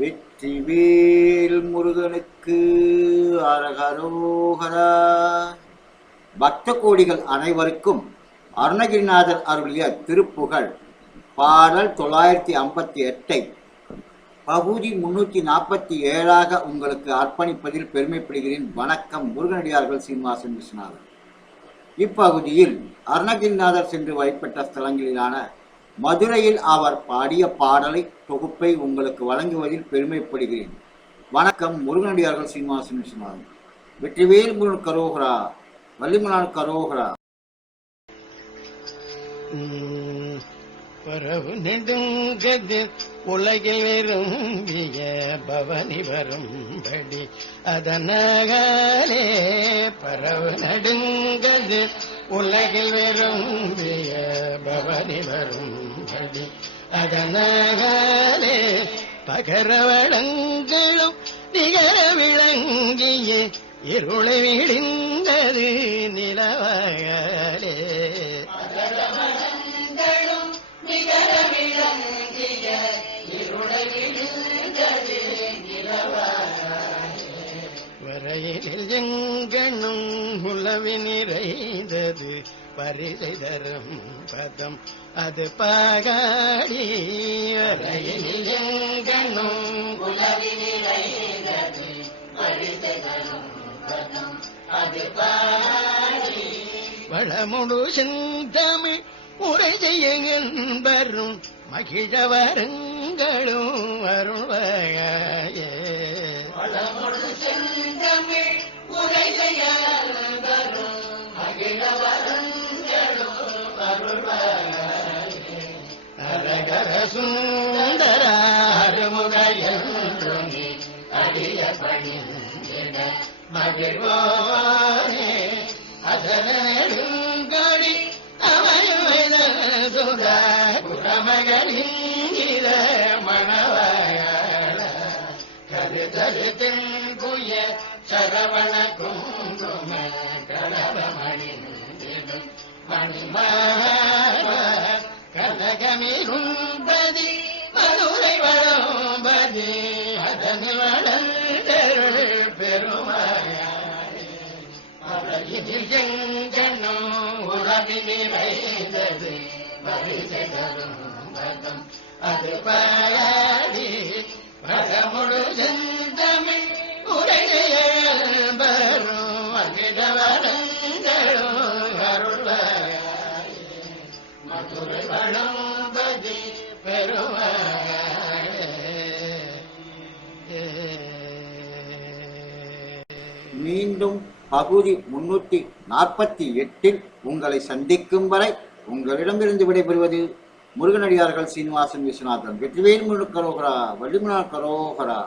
வெற்றிவேல் முருகனுக்கு அரகரோகரா. பக்த கோடிகள் அனைவருக்கும் அருணகிரிநாதர் அருளிய திருப்புகழ் பாடல் தொள்ளாயிரத்தி ஐம்பத்தி எட்டை. பகுதி முன்னூற்றி நாற்பத்தி ஏழாக உங்களுக்கு அர்ப்பணிப்பதில் பெருமைப்படுகிறேன். வணக்கம் முருகனடியார்கள் சீனிவாசன் விஸ்வநாதன் இப்பகுதியில் அருணகிரிநாதர் சென்று வழிபட்ட ஸ்தலங்களிலான மதுரையில் அவர் பாடிய பாடலை தொகுப்பை உங்களுக்கு வழங்குவதில் பெருமைப்படுகிறேன். வணக்கம் முருகனடியார்கள் சீனிவாசன் விஸ்வநாதன். வெற்றிவேல் முருகன் கரோகரா வள்ளிமலான் கரோகரா. பரவு நெடுங்கது உலகில் விரும்பிய பவனி வரும்படி. அதனகாலே பரவு நடுங்கது உலகில் விரும்பிய பவனி வரும்படி அதனகாலே பகர வளங்களும் நிகர விளங்கிய இருளை விழிந்தது நிலவகலே. வரையினில் எங்கனும் உளவி நிறைந்தது பரிசை தரும் பதம் அது பாகாடி. வரையினில் எங்கனும் உளவி நிறைந்தது பரிசை தரும் பதம் அது பாடி வளமுடு செந்தமிழ் உரை செய்ய என்பரும் மகிழ அரகர சுந்தர அருமுகையன்று நீ அடிய பணிந்திட மகிழ்வோனே அதனெடுங்கொடி அமைவத சுத குரமகளிங்கிற மணவகள கருதருத்தின் புய சரவண குங்கும கலபமணிந்திடும் மணிமா கனகமிகும்பதி மதுரை வளம்பதி அதனில் வளர்ந்தருள் பெருமாயாரே அவையில் எங்கனும் உறவி நிறைந்தது பரிசை பதம் அது பாடி பதமுழு செந்தமிழ் மீண்டும் பகுதி முன்னூற்றி நாற்பத்தி எட்டில் உங்களை சந்திக்கும் வரை உங்களிடமிருந்து விடைபெறுவது முருகனடியார்கள் சீனிவாசன் விஸ்வநாதன். வெற்றிவேல் முழு கரோகரா வள்ளிமலார் கரோகரா.